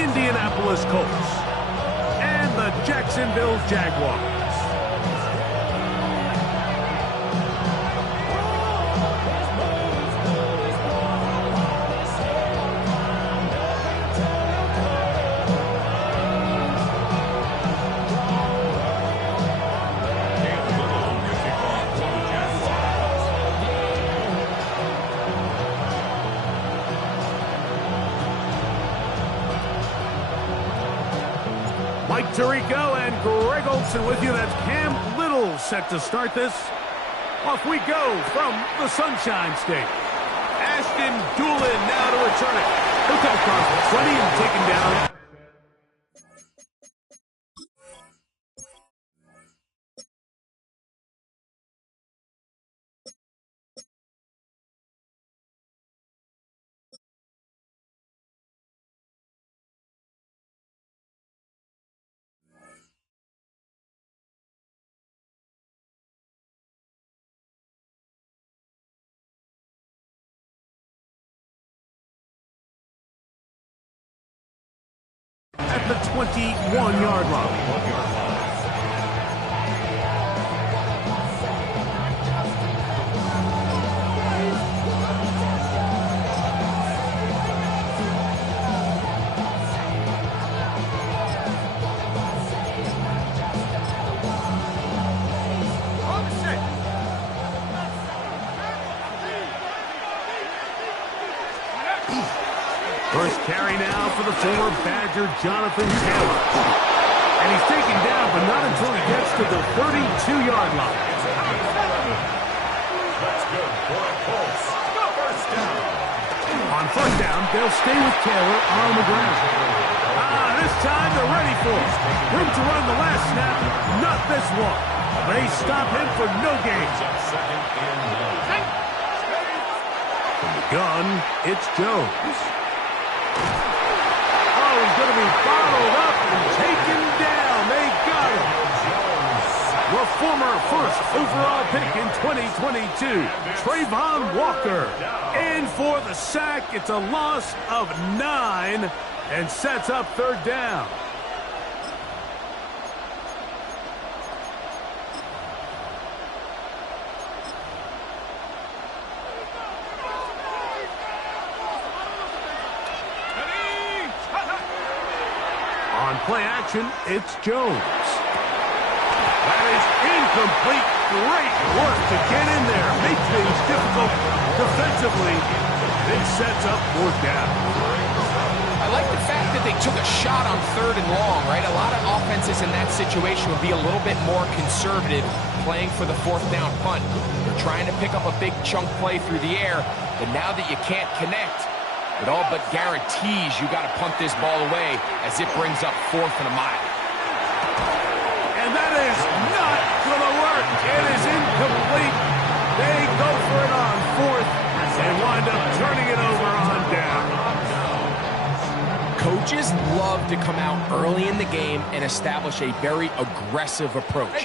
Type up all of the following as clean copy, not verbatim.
Indianapolis Colts and the Jacksonville Jaguars. Mike Tirico and Greg Olsen with you. That's Cam Little set to start this. Off we go from the Sunshine State. Ashton Doolin now to return it. He'll come across 20 and taken down. At the 21-yard line. First carry now for the former Badger, Jonathan Taylor. And he's taken down, but not until he gets to the 32-yard line. That's good for a Colts. First down. On first down, they'll stay with Taylor on the ground. This time they're ready for it. Room to run the last snap, not this one. They stop him for no gain. From the gun, it's Jones. He's going to be bottled up and taken down. They got him. The former first overall pick in 2022, Trayvon Walker. And for the sack, it's a loss of 9 and sets up third down. On play action, it's Jones. That is incomplete. Great work to get in there. Make things difficult defensively. It sets up fourth down. I like the fact that they took a shot on third and long, right? A lot of offenses in that situation would be a little bit more conservative playing for the fourth down punt. They're trying to pick up a big chunk play through the air, but now that you can't connect, it all but guarantees you got to punt this ball away as it brings up fourth and a mile. And that is not going to work. It is incomplete. They go for it on fourth and wind up turning it over on down. Coaches love to come out early in the game and establish a very aggressive approach.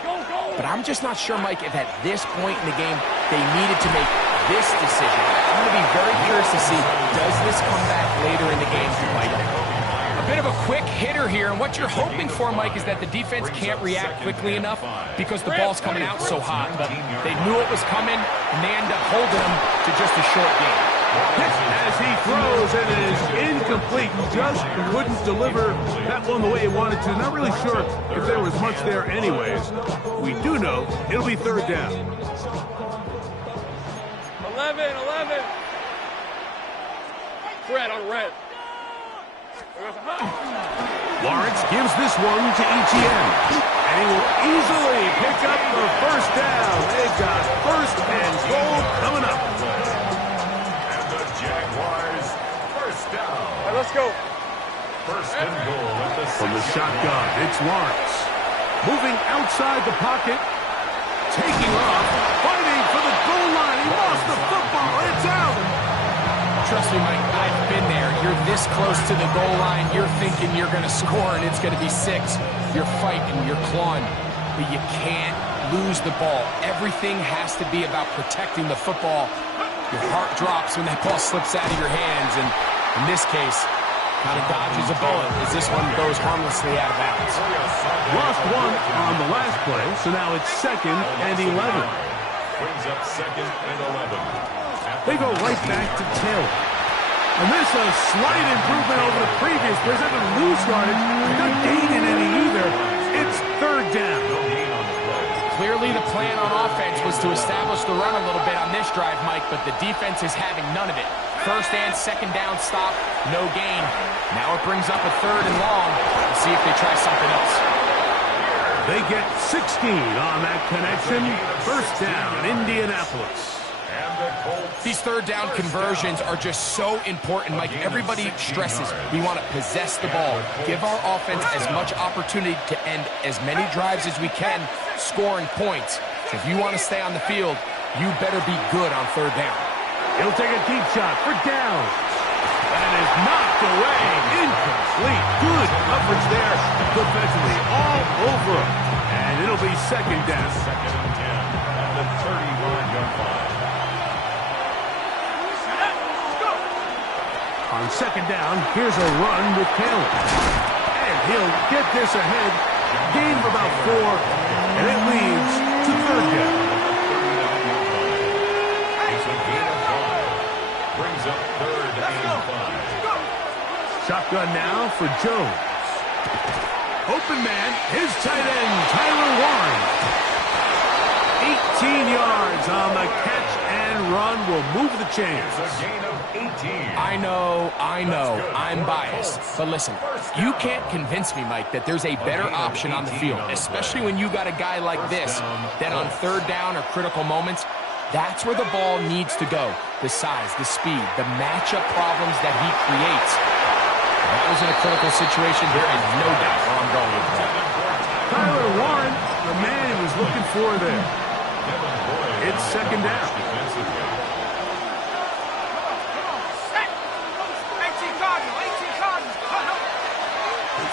But I'm just not sure, Mike, if at this point in the game they needed to make this decision. I'm going to be very curious to see, does this come back later in the game to bite them? A bit of a quick hitter here, and what you're hoping for, Mike, is that the defense can't react quickly enough because the ball's coming out so hot. But they knew it was coming, and they end up holding them to just a short game. As he throws, it is incomplete. Just couldn't deliver that one the way he wanted to. Not really sure if there was much there anyways. We do know it'll be third down. 11. Red on red. Lawrence gives this one to ETN. And he will easily pick up the first down. They've got first and goal coming up. And the Jaguars, first down. All right, let's go. First and goal at the From the shotgun, it's Lawrence. Moving outside the pocket. Taking off. Fighting for the goal line. He lost the football. It's out. Trust me, Mike, I've been there. You're this close to the goal line. You're thinking you're going to score, and it's going to be 6. You're fighting. You're clawing. But you can't lose the ball. Everything has to be about protecting the football. Your heart drops when that ball slips out of your hands, and in this case, Kind of dodges a bullet as this one goes harmlessly out of bounds. Lost one on the last play, so now it's 2nd and 11. Brings up 2nd and 11. They go right back to Taylor. And this a slight improvement over the previous play. They didn't lose yardage. They're not gaining any either. It's 3rd down. Clearly the plan on offense was to establish the run a little bit on this drive, Mike, but the defense is having none of it. 1st and 2nd down stop, no gain. Now it brings up a 3rd and long. Let's see if they try something else. They get 16 on that connection. 1st down, Indianapolis. These 3rd down conversions are just so important, Mike. Everybody stresses we want to possess the ball, give our offense as much opportunity to end as many drives as we can, scoring points. So if you want to stay on the field, you better be good on 3rd down. He'll take a deep shot for Downs. That is knocked away. Incomplete. Good coverage there defensively all over him. And it'll be 2nd down. 2nd and 10 at the 31-yard line. On 2nd down, here's a run with Caleb. And he'll get this ahead. Gain of about 4, and it leads to 3rd down. It's a gain of 5. Brings up 3rd and 5. Shotgun now for Jones. Open man, his tight end, Tyler Warren. 18 yards on the catch and run will move the chains. It's a gain of 18. I know, I'm biased. But listen, you can't convince me, Mike, that there's a better option on the field, especially when you got a guy like this, that on 3rd down or critical moments, that's where the ball needs to go. The size, the speed, the matchup problems that he creates. If that was in a critical situation, there is no doubt where I'm going with that. Tyler Warren, the man he was looking for there. It's 2nd down.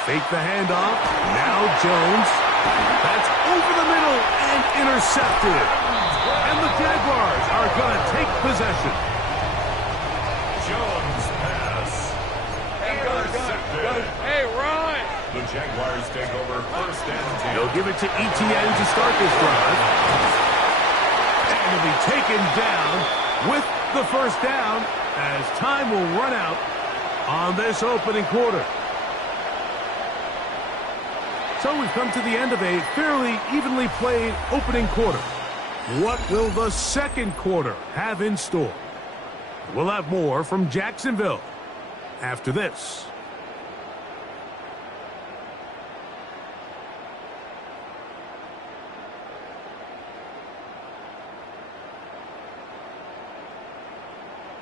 Fake the handoff. Now Jones. That's over the middle and intercepted. And the Jaguars are going to take possession. Jones pass. Intercepted. Hey, run! The Jaguars take over 1st and 10. They'll give it to ETN to start this drive. And he'll be taken down with the 1st down as time will run out on this opening quarter. So we've come to the end of a fairly evenly played opening quarter. What will the 2nd quarter have in store? We'll have more from Jacksonville after this.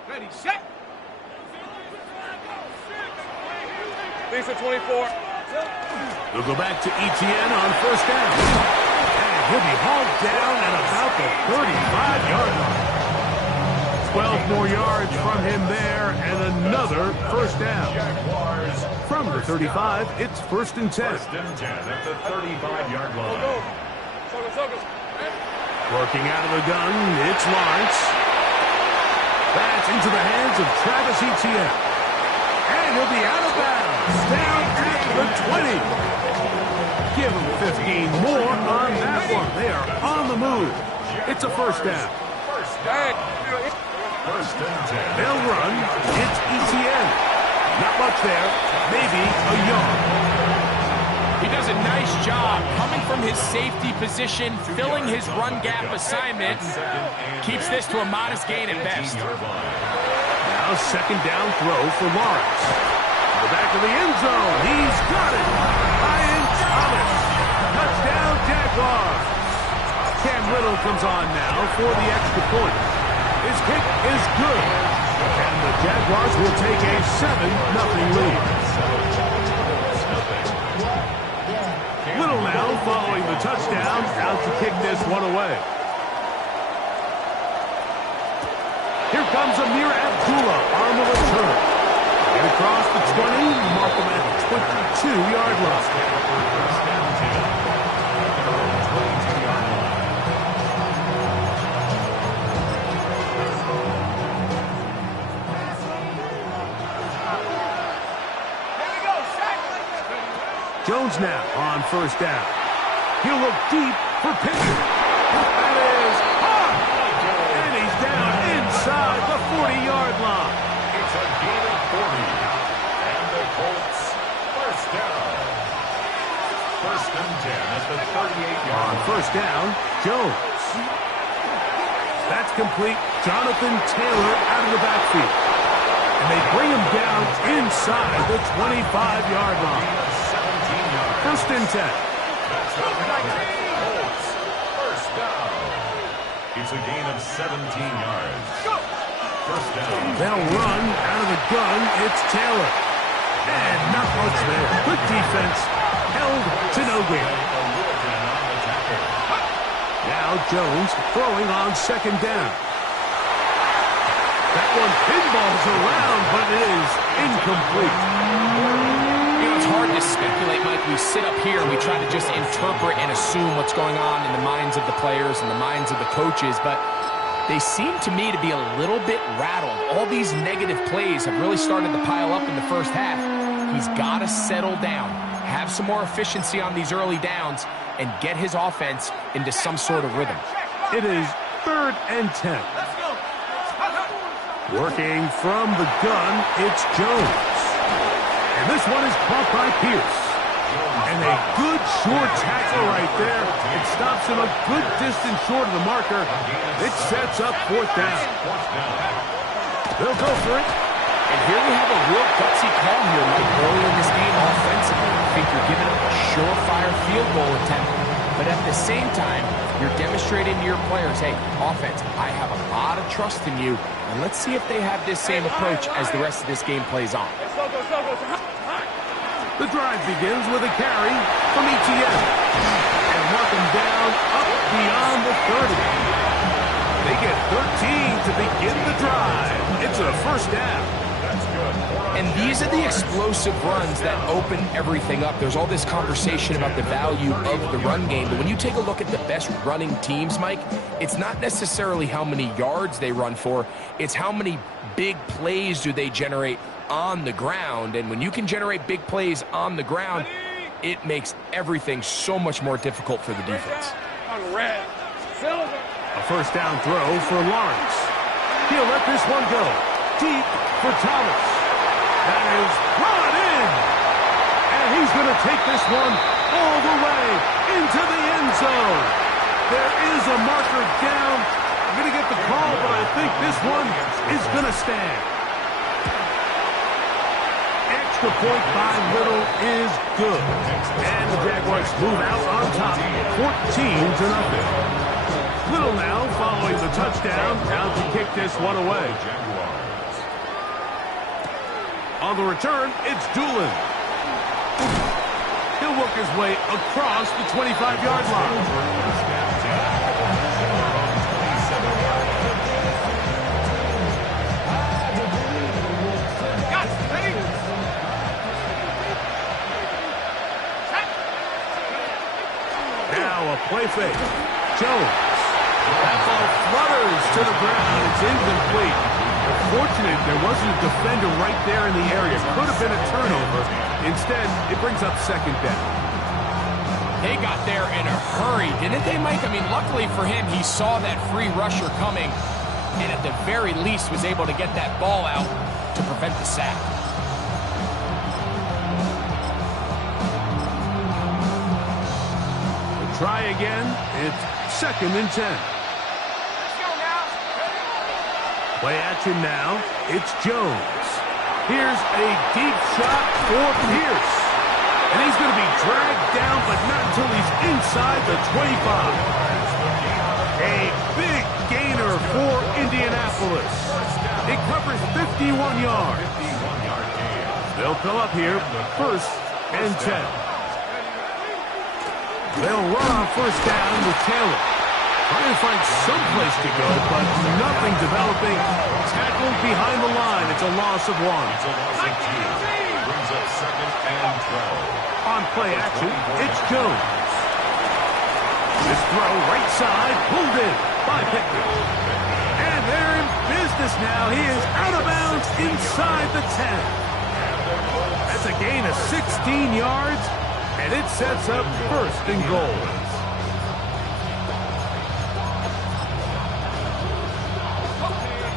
Ready, set! Lisa 24. They'll go back to ETN on 1st down. And he'll be hauled down at about the 35-yard line. 12 more yards from him there and another 1st down. From the 35, it's 1st and 10. 1st and 10 at the 35-yard line. Working out of the gun, it's Lawrence. That's into the hands of Travis Etienne. And he'll be out of bounds. Down at the 20. Give them 15 more on that one. They are on the move. It's a 1st down. 1st and 10. They'll run. It's Etienne. Not much there. Maybe a yard. He does a nice job coming from his safety position, filling his run gap assignment. Keeps this to a modest gain at best. Now 2nd down throw for Lawrence. In the back of the end zone. He's got it. Ryan Thomas. Touchdown Jaguars. Cam Little comes on now for the extra point. His kick is good. And the Jaguars will take a 7-0 lead. Little now following the touchdown. Out to kick this one away. Here comes Amir Abdullah on the return. Get across the 20, mark him at the 22-yard line. Jones now on first down. He'll look deep for Pickett. That is hot. And he's down inside the 40-yard line. It's a gain of 40. And the Colts first down. First and 10 at the 38-yard On first down, Jones. That's complete. Jonathan Taylor out of the backfield. And they bring him down inside the 25-yard line. 17 yards. First and 10. That's the Colts first down. It's a gain of 17 yards. First down. They'll run out of the gun. It's Taylor. And not much there. Good defense. Held to no gain. Now Jones throwing on second down. That one pinballs around, but it is incomplete. You know, it's hard to speculate, Mike. We sit up here and we try to just interpret and assume what's going on in the minds of the players and the minds of the coaches, but they seem to me to be a little bit rattled. All these negative plays have really started to pile up in the first half. He's got to settle down, have some more efficiency on these early downs, and get his offense into some sort of rhythm. It is 3rd and 10. Working from the gun, it's Jones. And this one is caught by Pierce. And a good short tackle right there. It stops him a good distance short of the marker. It sets up 4th down. They'll go for it. And here we have a real gutsy call here, Mike, early in this game offensively. I think you're giving up a surefire field goal attempt. But at the same time, you're demonstrating to your players, hey, offense, I have a lot of trust in you. And let's see if they have this same approach as the rest of this game plays on. The drive begins with a carry from ETN. And mark him down up beyond the 30. They get 13 to begin the drive. It's a first down. And these are the explosive runs that open everything up. There's all this conversation about the value of the run game, but when you take a look at the best running teams, Mike, it's not necessarily how many yards they run for, it's how many big plays do they generate on the ground. And when you can generate big plays on the ground, it makes everything so much more difficult for the defense. A first down throw for Lawrence. He'll let this one go. Deep for Thomas. That is brought in. And he's going to take this one all the way into the end zone. There is a marker down. I'm going to get the call, but I think this one is going to stand. Extra point by Little is good. And the Jaguars move out on top, 14-0. Little now following the touchdown, out to kick this one away. On the return, it's Doolin. He'll work his way across the 25-yard line. Now a play fake. Jones. That ball flutters to the ground. It's incomplete. Fortunate there wasn't a defender right there in the area. Could have been a turnover. Instead, it brings up second down. They got there in a hurry, didn't they, Mike? I mean, luckily for him, he saw that free rusher coming and at the very least was able to get that ball out to prevent the sack. We'll try again. It's 2nd and 10. Play action now. It's Jones. Here's a deep shot for Pierce. And he's going to be dragged down, but not until he's inside the 25. A big gainer for Indianapolis. It covers 51 yards. They'll come up here, 1st and 10. They'll run on first down with Taylor. Trying to find some place to go, but nothing developing. Tackled behind the line. It's a loss of 1. It's a loss of 2. Brings up 2nd and 12. On play action, it's Jones. This throw right side, pulled in by Pickett. And they're in business now. He is out of bounds inside the 10. That's a gain of 16 yards. And it sets up first and goal.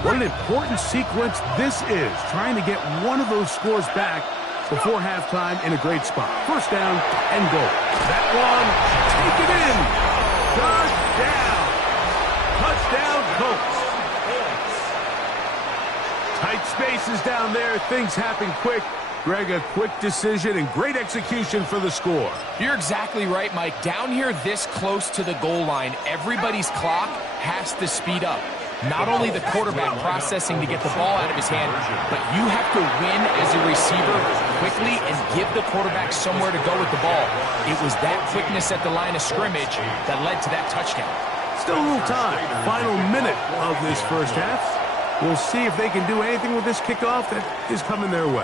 What an important sequence this is, trying to get one of those scores back before halftime in a great spot. First down and goal. That one, take it in. Touchdown, Colts. Tight spaces down there. Things happen quick. Greg, a quick decision and great execution for the score. You're exactly right, Mike. Down here this close to the goal line, everybody's clock has to speed up. Not only the quarterback processing to get the ball out of his hand, but you have to win as a receiver quickly and give the quarterback somewhere to go with the ball. It was that quickness at the line of scrimmage that led to that touchdown. Still a little time. Final minute of this first half. We'll see if they can do anything with this kickoff that is coming their way.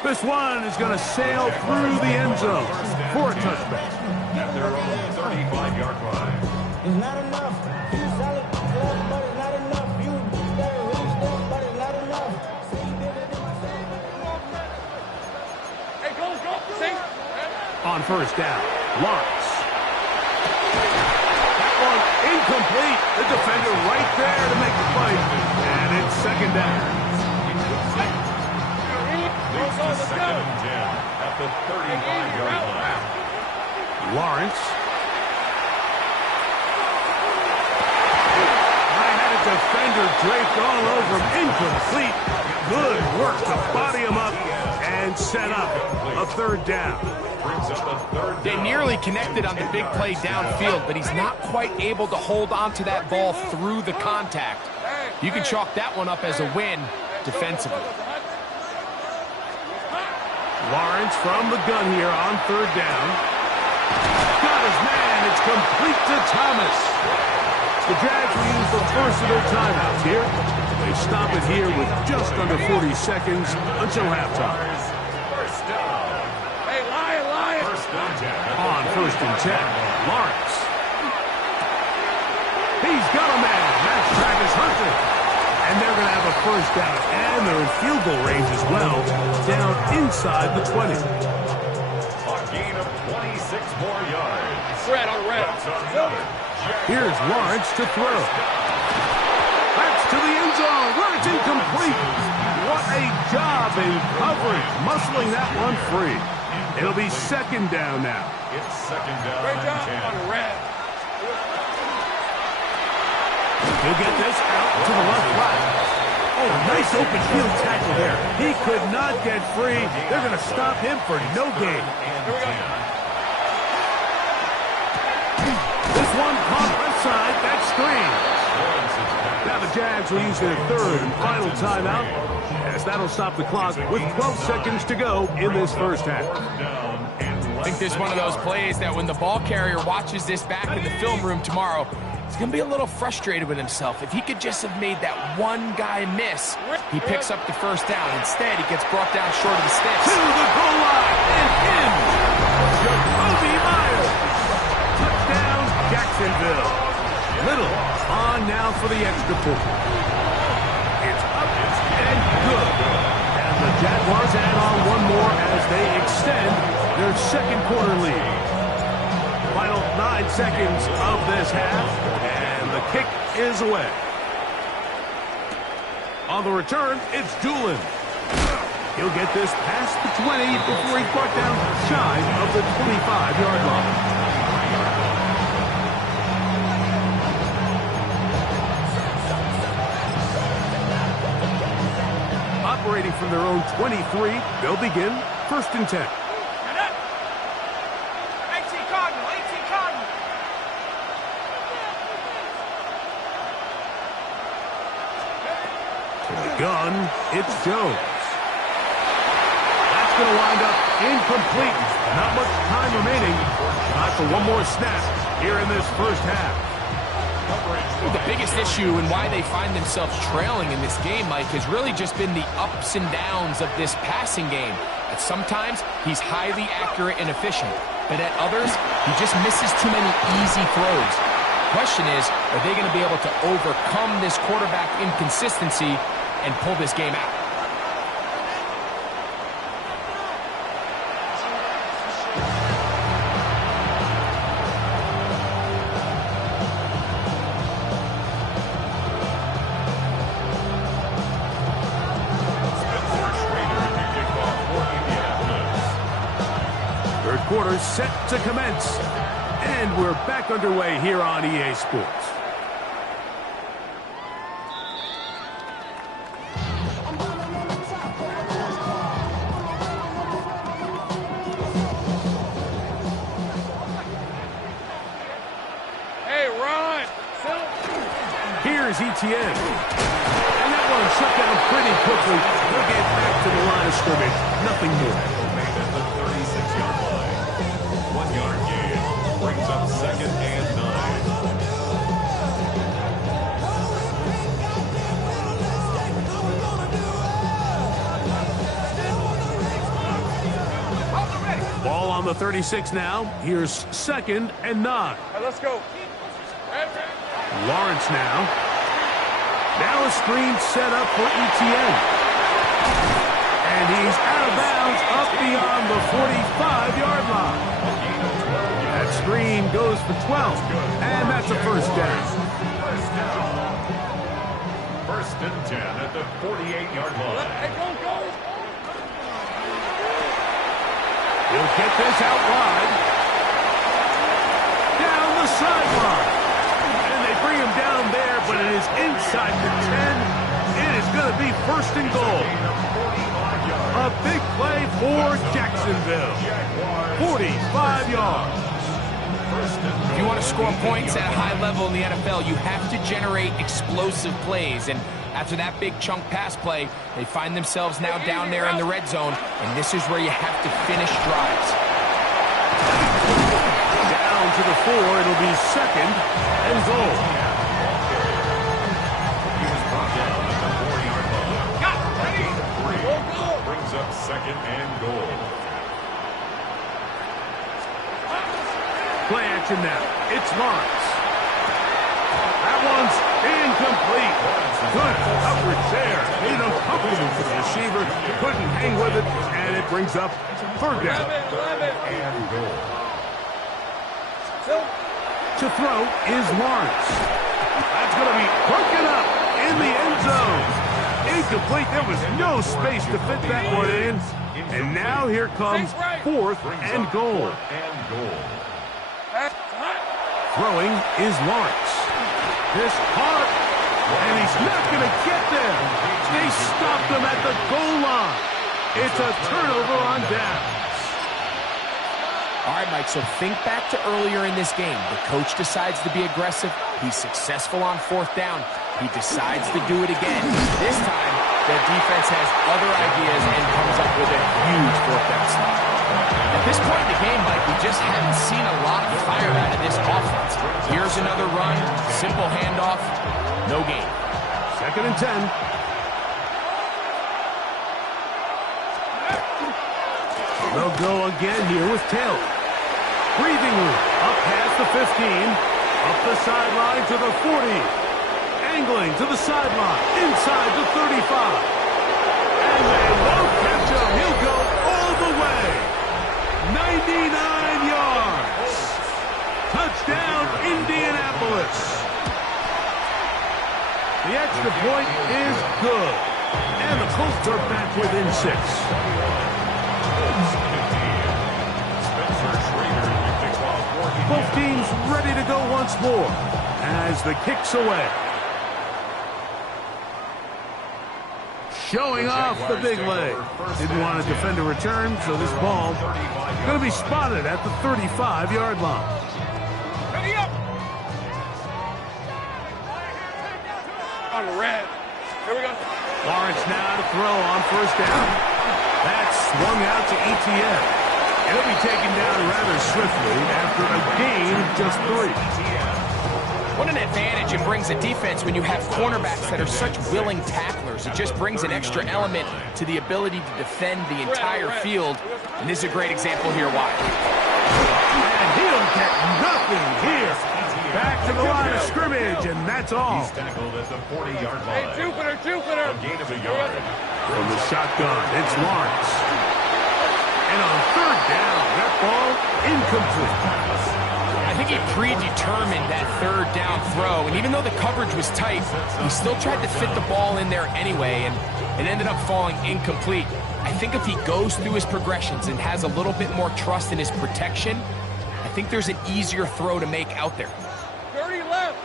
This one is going to sail through the end zone for a touchback. At their own 35-yard line. It's not enough. You solid club, but it's not enough. You better really step, but it's not enough. See, you did it in my same. Hey, go, see? On first down, Lawrence. That one incomplete. The defender right there to make the play. And it's second down. Second and 10 at the 35-yard line. Lawrence. I had a defender draped all over him. Incomplete. Good work to body him up and set up a third down. Brings up a third down. They nearly connected on the big play downfield, but he's not quite able to hold on to that ball through the contact. You can chalk that one up as a win defensively. Lawrence from the gun here on third down. Got his man. It's complete to Thomas. The Jags will use the first of their timeouts here. They stop it here with just under 40 seconds until halftime. First down. Hey, Lion. First and 10. On first and 10, Lawrence. He's got a man. That Travis Hunter. And they're going to have a first down. And they're in field goal range as well, down inside the 20. A gain of 26 more yards. Red on red. That's another Jaguars. Here's Lawrence to throw. That's to the end zone where it's incomplete. What a job in coverage, muscling that one free. It'll be second down now. It's second down Great job and 10. on red. He'll get this out to the left flat. Oh, nice open field tackle there. He could not get free. They're going to stop him for no gain. This one caught left side. That screen. Now the Jags will use their third and final timeout, as that'll stop the clock with 12 seconds to go in this first half. I think this is one of those plays that when the ball carrier watches this back in the film room tomorrow, he's going to be a little frustrated with himself. If he could just have made that one guy miss, he picks up the first down. Instead, he gets brought down short of the sticks. To the goal line and in. Jacoby Myers. Touchdown, Jacksonville. Little on now for the extra point. It's up and good. And the Jaguars add on one more as they extend their second quarter lead. Final 9 seconds of this half, and the kick is away. On the return, it's Doolin. He'll get this past the 20 before he's brought down shy of the 25-yard line. Operating from their own 23, they'll begin first and 10. Gun, it's Jones. That's going to wind up incomplete. Not much time remaining. Not for one more snap here in this first half. The biggest issue and why they find themselves trailing in this game, Mike, has really just been the ups and downs of this passing game. At sometimes, he's highly accurate and efficient, but at others, he just misses too many easy throws. The question is, are they going to be able to overcome this quarterback inconsistency and pull this game out? quarter set to commence. And we're back underway here on EA Sports. Hey, Ron. Here's Etienne. And that one shut down pretty quickly. He'll get back to the line of scrimmage. Nothing more. At the 36-yard line. 1-yard gain. Brings up 2nd and 9. Ball on the 36 now. Here's 2nd and 9. Hey, let's go. Lawrence now. Now a screen set up for Etienne. And he's out of bounds up beyond the 45-yard line. That screen goes for 12. And that's a first down. 1st and 10 at the 48-yard line. Hey, go. He'll get this out wide. Down the sideline. And they bring him down there, but it is inside the 10. It is going to be 1st and goal. A big play for Jacksonville. 45 yards. If you want to score points at a high level in the NFL, you have to generate explosive plays. And after that big chunk pass play, they find themselves now down there in the red zone, and this is where you have to finish drives. Down to the 4, it'll be 2nd and goal. He was brought down at the 4-yard line. A gain of 3. Brings up 2nd and goal. Play action now. It's Lawrence. That one's incomplete. Good coverage there. Made it uncomfortable for the receiver. Couldn't hang with it, and it brings up 3rd down. And goal. To throw is Lawrence. That's going to be broken up in the end zone. Incomplete. There was no space to fit that one in. And now here comes 4th and goal. Throwing is Lawrence. This hard, and he's not going to get there. They stopped him at the goal line. It's a turnover on downs. All right, Mike, so think back to earlier in this game. The coach decides to be aggressive. He's successful on 4th down. He decides to do it again. This time, the defense has other ideas and comes up with a huge 4th down stop. At this point in the game, Mike, we just haven't seen a lot of fire out of this offense. Here's another run, simple handoff, no gain. 2nd and 10. They'll go again here with Taylor. Breathing room, up past the 15, up the sideline to the 40, angling to the sideline, inside the 35. And they won't catch him. He'll go all the way. 99 yards. Touchdown, Indianapolis. The extra point is good. And the Colts are back within 6. Both teams ready to go once more as the kick's away. Showing off the big leg. Didn't want to defend a return, so this ball going to be spotted at the 35-yard line. Ready up. On the red. Here we go. Lawrence now to throw on 1st down. That's swung out to Etienne. He'll be taken down rather swiftly after a gain of just 3. What an advantage it brings a defense when you have cornerbacks that are such willing tacklers. It just brings an extra element to the ability to defend the entire field. And this is a great example here. Why? And he'll get nothing here. Back to the line of scrimmage, and that's all. He's tackled at the 40-yard line. Hey, Jupiter. A gain of a yard. From the shotgun, it's Lawrence. And on 3rd down, that ball incomplete. I think he predetermined that third down throw, and even though the coverage was tight, he still tried to fit the ball in there anyway, and it ended up falling incomplete. I think if he goes through his progressions and has a little bit more trust in his protection, I think there's an easier throw to make out there. 30 left.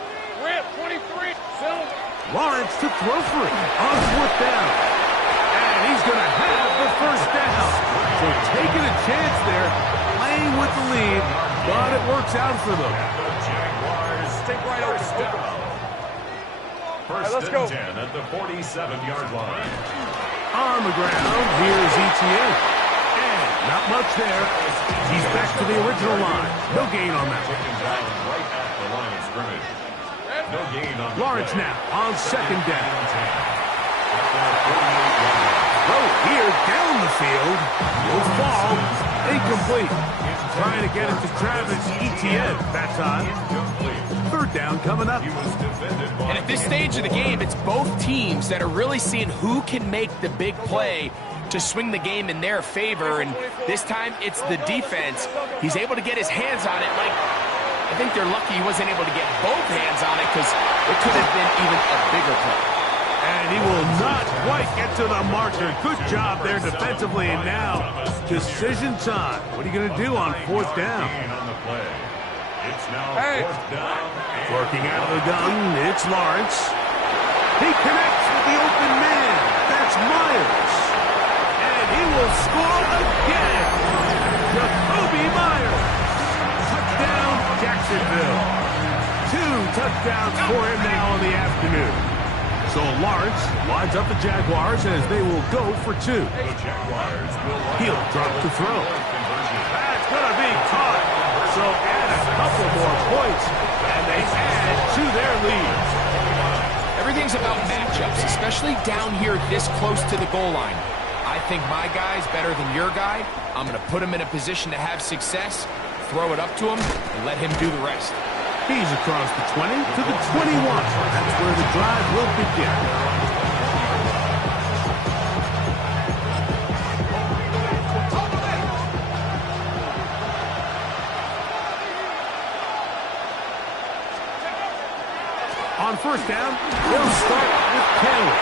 Rip, 23. Film. Lawrence to throw for it on fourth down. And he's going to have the first down. So taking a chance there, playing with the lead, but it works out for them. The Jaguars take right over down. First Let's go. and 10 at the 47-yard line. On the ground, here's Etienne. And not much there. He's back to the original line. No gain on that. Taken down right at the line of scrimmage. No gain on the Lawrence play. now on second down. Throw here down the field. Will fall. Incomplete. Trying to get it to Travis Etienne that time. Third down coming up. And at this stage of the game, it's both teams that are really seeing who can make the big play to swing the game in their favor. And this time, it's the defense. He's able to get his hands on it. Like, I think they're lucky he wasn't able to get both hands on it because it could have been even a bigger play. And he will not quite get to the marker. Good job there defensively. And now, decision time. What are you going to do on fourth down? on the play. It's now Hey. fourth down. Working out of the gun, it's Lawrence. He connects with the open man. That's Myers. And he will score again. Jacoby Myers. Touchdown, Jacksonville. 2 touchdowns for him now in the afternoon. So Lawrence lines up the Jaguars as they will go for 2. The Jaguars will He'll drop to throw. conversion. That's going to be caught. So add a couple more points, and they add to their lead. Everything's about matchups, especially down here this close to the goal line. I think my guy's better than your guy. I'm going to put him in a position to have success, throw it up to him, and let him do the rest. He's across the 20 to the 21. That's where the drive will begin. On first down, they'll start with Taylor.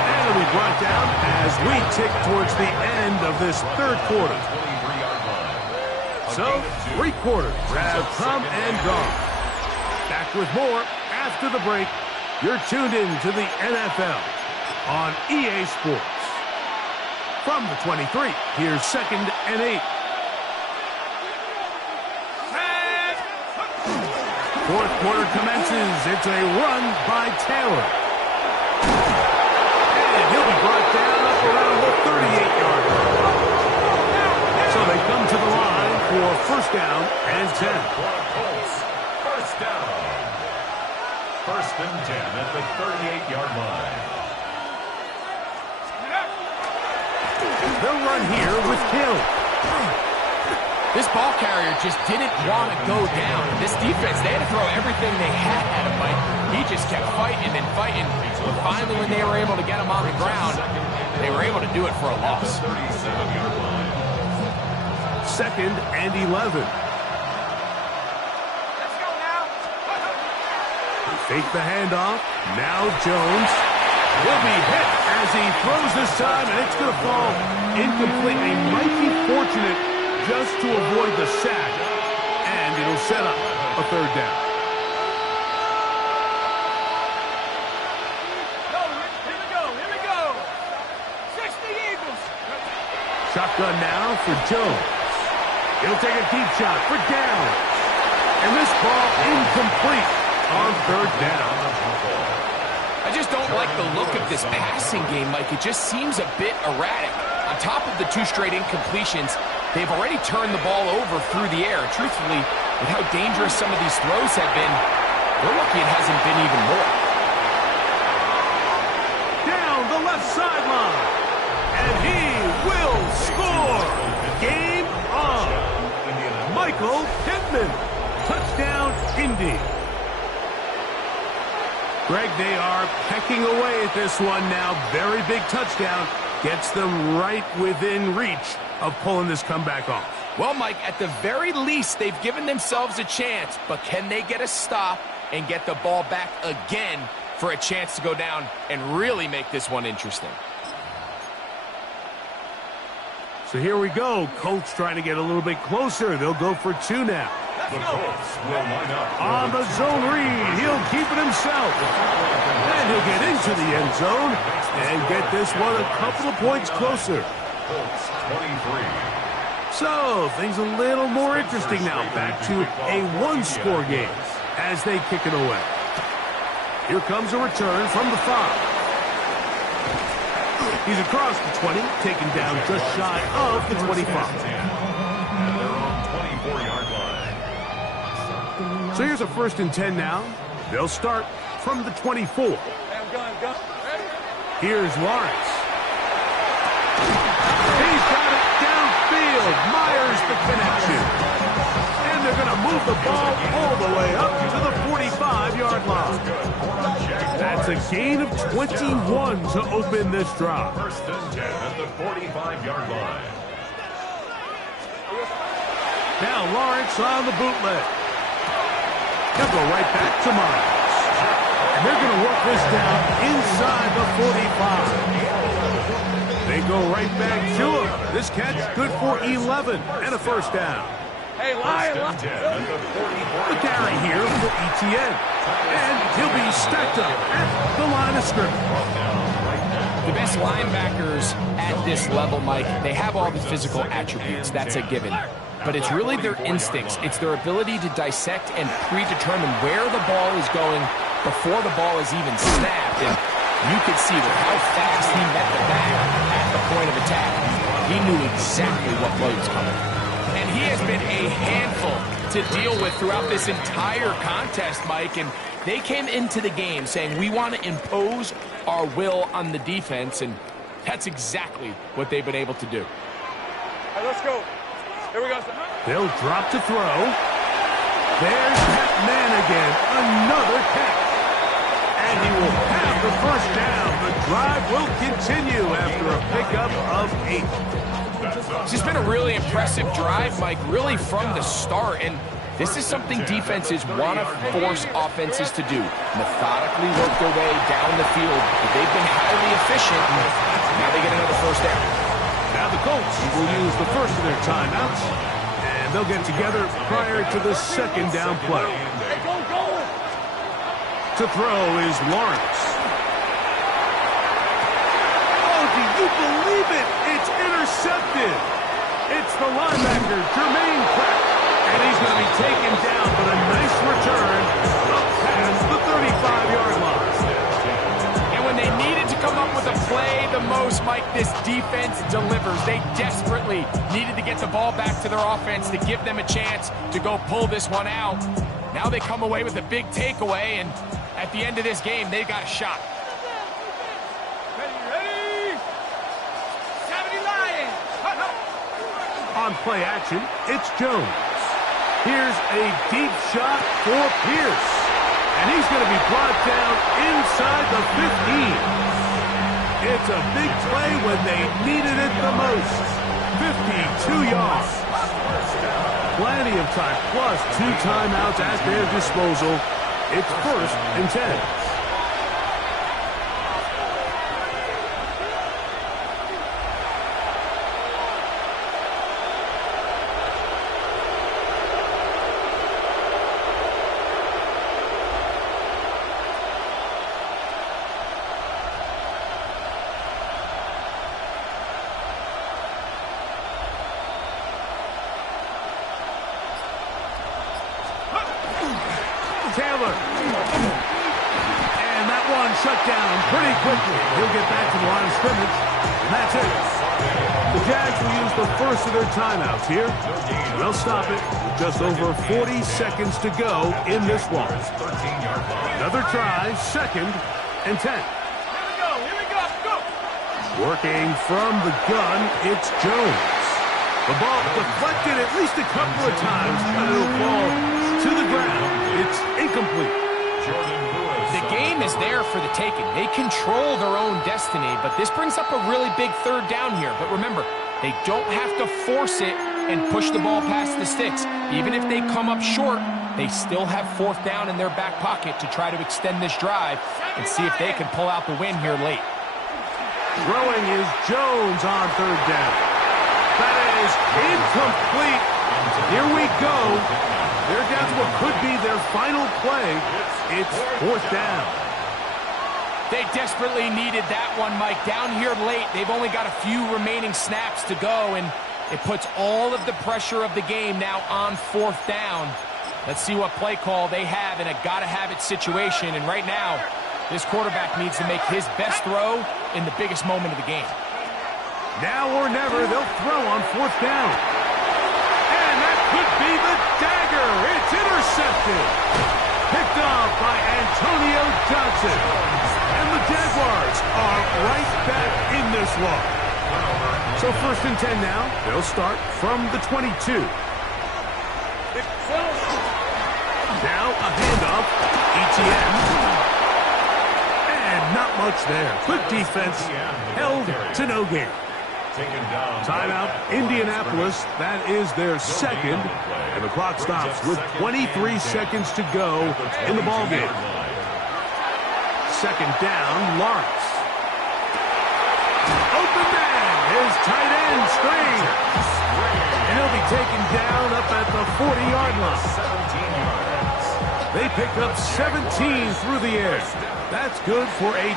And it'll be brought down as we tick towards the end of this third quarter. 23-yard line. So, 3 quarters have come and gone. Back with more after the break. You're tuned in to the NFL on EA Sports. From the 23, here's 2nd and 8. Fourth quarter commences. It's a run by Taylor. And he'll be brought down up around the 38-yard line. So they come to the line for first down and 10. Colts, first down. First and 10 at the 38-yard line. They'll run here with Hill. This ball carrier just didn't want to go down. This defense, they had to throw everything they had at him, Mike. He just kept fighting and fighting. But finally, when they were able to get him on the ground, they were able to do it for a loss. 37-yard line. 2nd and 11. Let's go now. Fake the handoff. Now Jones. He'll be hit as he throws this time, and it's going to fall incomplete. They might be fortunate just to avoid the sack, and it'll set up a third down. Here we go. 60 Eagles. Shotgun now for Jones. He'll take a deep shot for Downs. And this ball incomplete on third down. I just don't like the look of this passing game, Mike. It just seems a bit erratic. On top of the 2 straight incompletions, they've already turned the ball over through the air. Truthfully, with how dangerous some of these throws have been, they're lucky it hasn't been even more. Down the left sideline. And he will score. Game on. Michael Pittman. Touchdown, Indy. Greg, they are pecking away at this one now. Very big touchdown. Gets them right within reach of pulling this comeback off. Well, Mike, at the very least, they've given themselves a chance, but can they get a stop and get the ball back again for a chance to go down and really make this one interesting? So here we go. Colts trying to get a little bit closer. They'll go for 2 now. The Colts will line up On the zone read, he'll keep it himself. And he'll get into the end zone and get this one a couple of points closer. Colts 23. So, things a little more interesting now. Back to a one-score game as they kick it away. Here comes a return from the 5. He's across the 20, taken down just shy of the 25. And they're on 24-yard line. So here's a 1st and 10 now. They'll start from the 24. Here's Lawrence. He's got it downfield. Myers the connection. And they're going to move the ball all the way up to the 45-yard line. That's a gain of 21 to open this drive. 1st and 10 at the 45-yard line. Now Lawrence on the bootleg. He'll go right back to Myers. And they're going to work this down inside the 45. They go right back to him. This catch good for 11 and a 1st down. Hey, Lion. The carry here for ETN. And he'll be stacked up at the line of scrimmage. The best linebackers at this level, Mike, they have all the physical attributes. That's a given. But it's really their instincts. It's their ability to dissect and predetermine where the ball is going before the ball is even snapped. And you could see with how fast he met the back at the point of attack. He knew exactly what play was coming. And he has been a handful to deal with throughout this entire contest, Mike. And they came into the game saying, we want to impose our will on the defense. And that's exactly what they've been able to do. Hey, let's go. Here we go. They'll drop to throw. There's that man again. Another catch. And he will have the 1st down. The drive will continue after a pickup of 8. This has been a really impressive drive, Mike, really from the start. And this is something defenses want to force offenses to do. Methodically work their way down the field. But they've been highly efficient. Now they get another 1st down. Now the Colts will use the first of their timeouts. And they'll get together prior to the 2nd down play. To throw is Lawrence. Oh, do you believe it? It's intercepted. It's the linebacker, Jermaine Pratt. And he's going to be taken down, but a nice return up past the 35-yard line. And when they needed to come up with a play the most, Mike, this defense delivers. They desperately needed to get the ball back to their offense to give them a chance to go pull this one out. Now they come away with a big takeaway, and at the end of this game, they got a shot. Ready? 70 Lions. On play action, it's Jones. Here's a deep shot for Pierce. And he's going to be brought down inside the 15. It's a big play when they needed it the most. 52 yards. Plenty of time, plus 2 timeouts at their disposal. It's 1st and 10. Taylor. And that one shut down pretty quickly. He'll get back to the line of scrimmage. And that's it. The Jags will use the first of their timeouts here. They'll stop it with just over 40 seconds to go in this one. Another try, 2nd and 10. Here we go. Go. Working from the gun, it's Jones. The ball deflected at least a couple of times, but it'll fall to the ground. It's incomplete. The game is there for the taking. They control their own destiny, but this brings up a really big 3rd down here. But remember, they don't have to force it and push the ball past the sticks. Even if they come up short, they still have 4th down in their back pocket to try to extend this drive and see if they can pull out the win here late. Throwing is Jones on 3rd down. That is incomplete. Here we go. They're down to what could be their final play. It's 4th down. They desperately needed that one, Mike. Down here late, they've only got a few remaining snaps to go, and it puts all of the pressure of the game now on 4th down. Let's see what play call they have in a gotta-have-it situation. And right now, this quarterback needs to make his best throw in the biggest moment of the game. Now or never, they'll throw on 4th down. And that could be the dagger. It's intercepted. Picked off by Antonio Johnson. And the Jaguars are right back in this one. So 1st and 10 now. They'll start from the 22. Now a handoff. ETN. And not much there. Good defense. Held to no gain. Timeout, Indianapolis. That is their 2nd. And the clock stops with 23 seconds to go in the ballgame. 2nd down, Lawrence. Open man, his tight end screen. And he'll be taken down up at the 40-yard line. They pick up 17 through the air. That's good for a